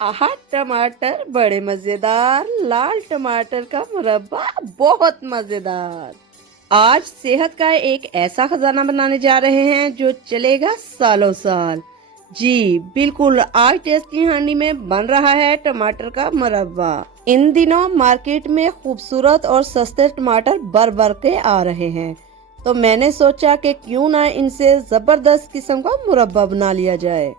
आहा टमाटर बड़े मजेदार, लाल टमाटर का मुरब्बा बहुत मजेदार। आज सेहत का एक ऐसा खजाना बनाने जा रहे हैं जो चलेगा सालों साल। जी बिल्कुल, आज टेस्टी हांडी में बन रहा है टमाटर का मुरब्बा। इन दिनों मार्केट में खूबसूरत और सस्ते टमाटर भर भर के आ रहे हैं, तो मैंने सोचा कि क्यों ना इनसे जबरदस्त किस्म का मुरब्बा बना लिया जाए।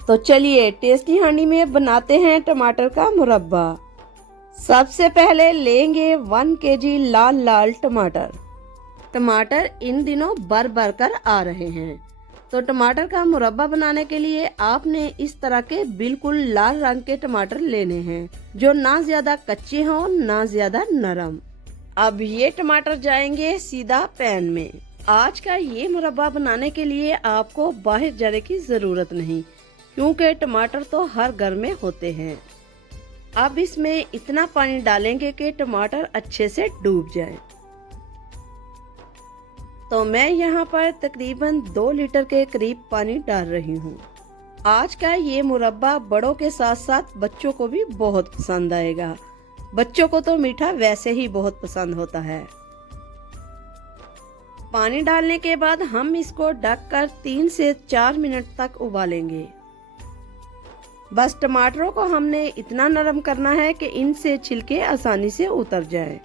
तो चलिए टेस्टी हांडी में बनाते हैं टमाटर का मुरब्बा। सबसे पहले लेंगे 1 केजी लाल लाल टमाटर। टमाटर इन दिनों भर भर कर आ रहे हैं, तो टमाटर का मुरब्बा बनाने के लिए आपने इस तरह के बिल्कुल लाल रंग के टमाटर लेने हैं, जो ना ज्यादा कच्चे हों ना ज्यादा नरम। अब ये टमाटर जाएंगे सीधा पैन में। आज का ये मुरब्बा बनाने के लिए आपको बाहर जाने की जरूरत नहीं, क्योंकि टमाटर तो हर घर में होते हैं। अब इसमें इतना पानी डालेंगे कि टमाटर अच्छे से डूब जाए। तो मैं यहाँ पर तकरीबन 2 लीटर के करीब पानी डाल रही हूँ। आज का ये मुरब्बा बड़ों के साथ साथ बच्चों को भी बहुत पसंद आएगा। बच्चों को तो मीठा वैसे ही बहुत पसंद होता है। पानी डालने के बाद हम इसको ढककर 3 से 4 मिनट तक उबालेंगे। बस टमाटरों को हमने इतना नरम करना है कि इनसे छिलके आसानी से उतर जाए।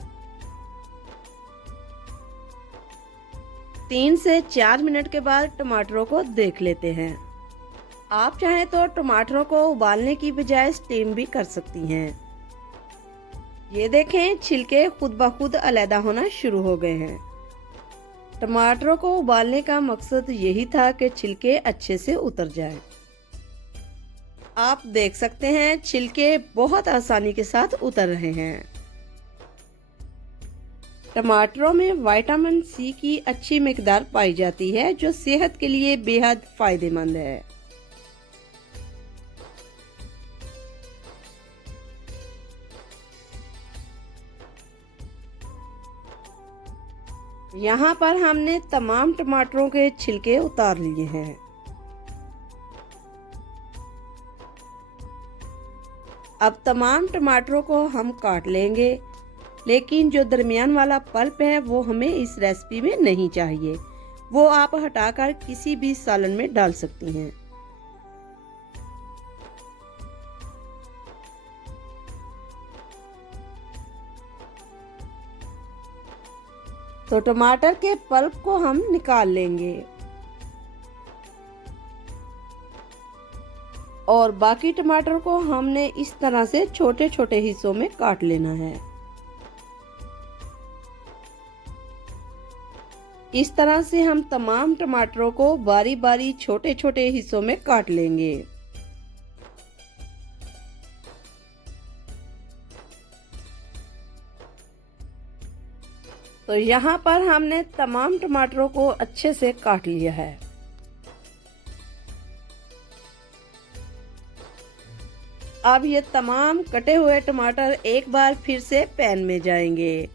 3 से 4 मिनट के बाद टमाटरों को देख लेते हैं। आप चाहें तो टमाटरों को उबालने की बजाय स्टीम भी कर सकती हैं। ये देखें, छिलके खुद ब खुद अलग होना शुरू हो गए हैं। टमाटरों को उबालने का मकसद यही था कि छिलके अच्छे से उतर जाए। आप देख सकते हैं छिलके बहुत आसानी के साथ उतर रहे हैं। टमाटरों में विटामिन सी की अच्छी मिकदार पाई जाती है, जो सेहत के लिए बेहद फायदेमंद है। यहाँ पर हमने तमाम टमाटरों के छिलके उतार लिए हैं। अब तमाम टमाटरों को हम काट लेंगे, लेकिन जो दरमियान वाला पल्प है वो हमें इस रेसिपी में नहीं चाहिए। वो आप हटाकर किसी भी सालन में डाल सकती हैं। तो टमाटर के पल्प को हम निकाल लेंगे और बाकी टमाटर को हमने इस तरह से छोटे छोटे हिस्सों में काट लेना है। इस तरह से हम तमाम टमाटरों को बारी बारी छोटे छोटे हिस्सों में काट लेंगे। तो यहाँ पर हमने तमाम टमाटरों को अच्छे से काट लिया है। अब ये तमाम कटे हुए टमाटर एक बार फिर से पैन में जाएंगे।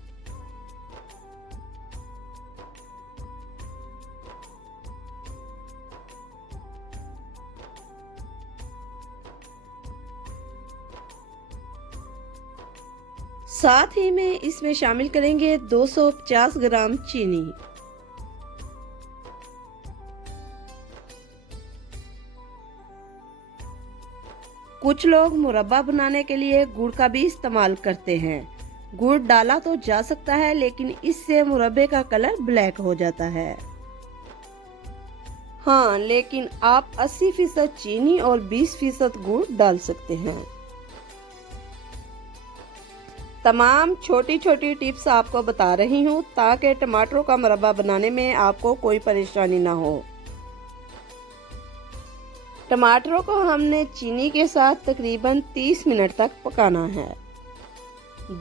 साथ ही में इसमें शामिल करेंगे 250 ग्राम चीनी। कुछ लोग मुरब्बा बनाने के लिए गुड़ का भी इस्तेमाल करते हैं। गुड़ डाला तो जा सकता है, लेकिन इससे मुरब्बे का कलर ब्लैक हो जाता है। हाँ, लेकिन आप 80% चीनी और 20% गुड़ डाल सकते हैं। तमाम छोटी छोटी टिप्स आपको बता रही हूँ ताकि टमाटरों का मुरब्बा बनाने में आपको कोई परेशानी ना हो। टमाटरों को हमने चीनी के साथ तकरीबन 30 मिनट तक पकाना है।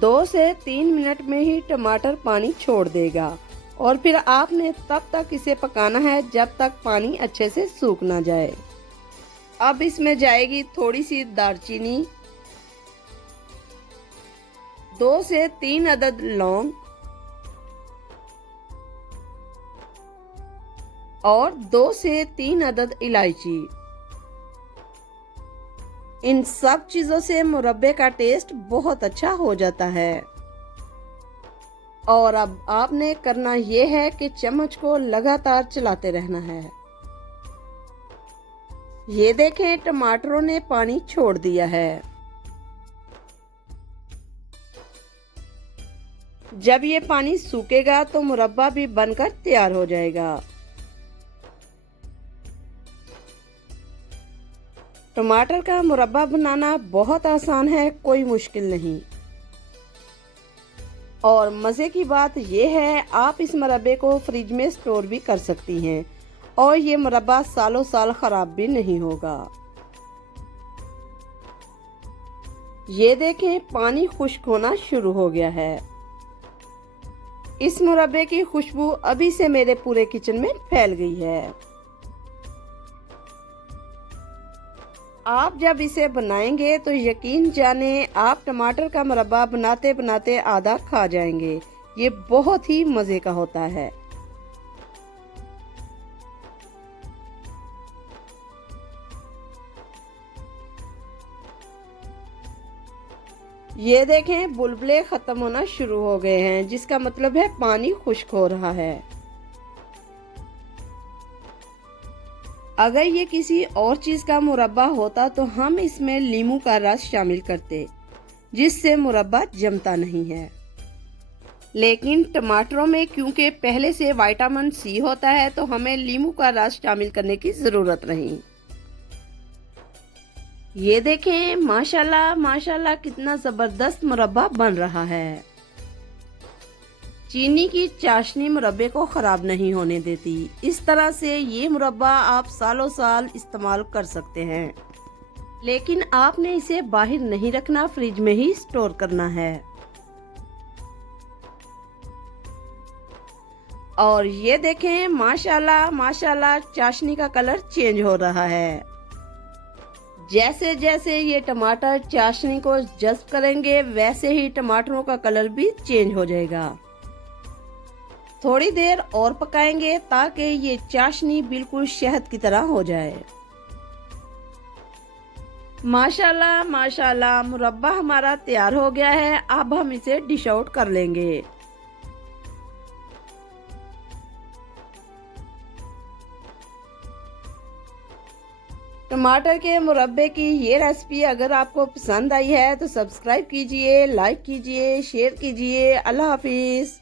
2 से 3 मिनट में ही टमाटर पानी छोड़ देगा और फिर आपने तब तक इसे पकाना है जब तक पानी अच्छे से सूख ना जाए। अब इसमें जाएगी थोड़ी सी दालचीनी, 2 से 3 अदद लौंग और 2 से 3 अदद इलायची। इन सब चीजों से मुरब्बे का टेस्ट बहुत अच्छा हो जाता है। और अब आपने करना ये है कि चम्मच को लगातार चलाते रहना है। ये देखें, टमाटरों ने पानी छोड़ दिया है। जब ये पानी सूखेगा तो मुरब्बा भी बनकर तैयार हो जाएगा। टमाटर का मुरब्बा बनाना बहुत आसान है, कोई मुश्किल नहीं। और मज़े की बात यह है, आप इस मुरब्बे को फ्रिज में स्टोर भी कर सकती हैं और ये मुरब्बा सालों साल खराब भी नहीं होगा। ये देखें, पानी खुश्क होना शुरू हो गया है। इस मुरब्बे की खुशबू अभी से मेरे पूरे किचन में फैल गई है। आप जब इसे बनाएंगे तो यकीन जाने आप टमाटर का मुरब्बा बनाते बनाते आधा खा जाएंगे। ये बहुत ही मज़े का होता है। ये देखें, बुलबुले खत्म होना शुरू हो गए हैं, जिसका मतलब है पानी खुश्क हो रहा है। अगर ये किसी और चीज का मुरब्बा होता तो हम इसमें नींबू का रस शामिल करते, जिससे मुरब्बा जमता नहीं है। लेकिन टमाटरों में क्योंकि पहले से विटामिन सी होता है तो हमें नींबू का रस शामिल करने की जरूरत नहीं। ये देखें, माशाल्लाह माशाल्लाह कितना जबरदस्त मुरब्बा बन रहा है। चीनी की चाशनी मुरब्बे को खराब नहीं होने देती। इस तरह से ये मुरब्बा आप सालों साल इस्तेमाल कर सकते हैं। लेकिन आपने इसे बाहर नहीं रखना, फ्रिज में ही स्टोर करना है। और ये देखें, माशाल्लाह माशाल्लाह चाशनी का कलर चेंज हो रहा है। जैसे जैसे ये टमाटर चाशनी को जज्ब करेंगे वैसे ही टमाटरों का कलर भी चेंज हो जाएगा। थोड़ी देर और पकाएंगे ताकि ये चाशनी बिल्कुल शहद की तरह हो जाए। माशाल्लाह माशाल्लाह मुरब्बा हमारा तैयार हो गया है। अब हम इसे डिश आउट कर लेंगे। टमाटर के मुरब्बे की ये रेसिपी अगर आपको पसंद आई है तो सब्सक्राइब कीजिए, लाइक कीजिए, शेयर कीजिए। अल्लाह हाफिज।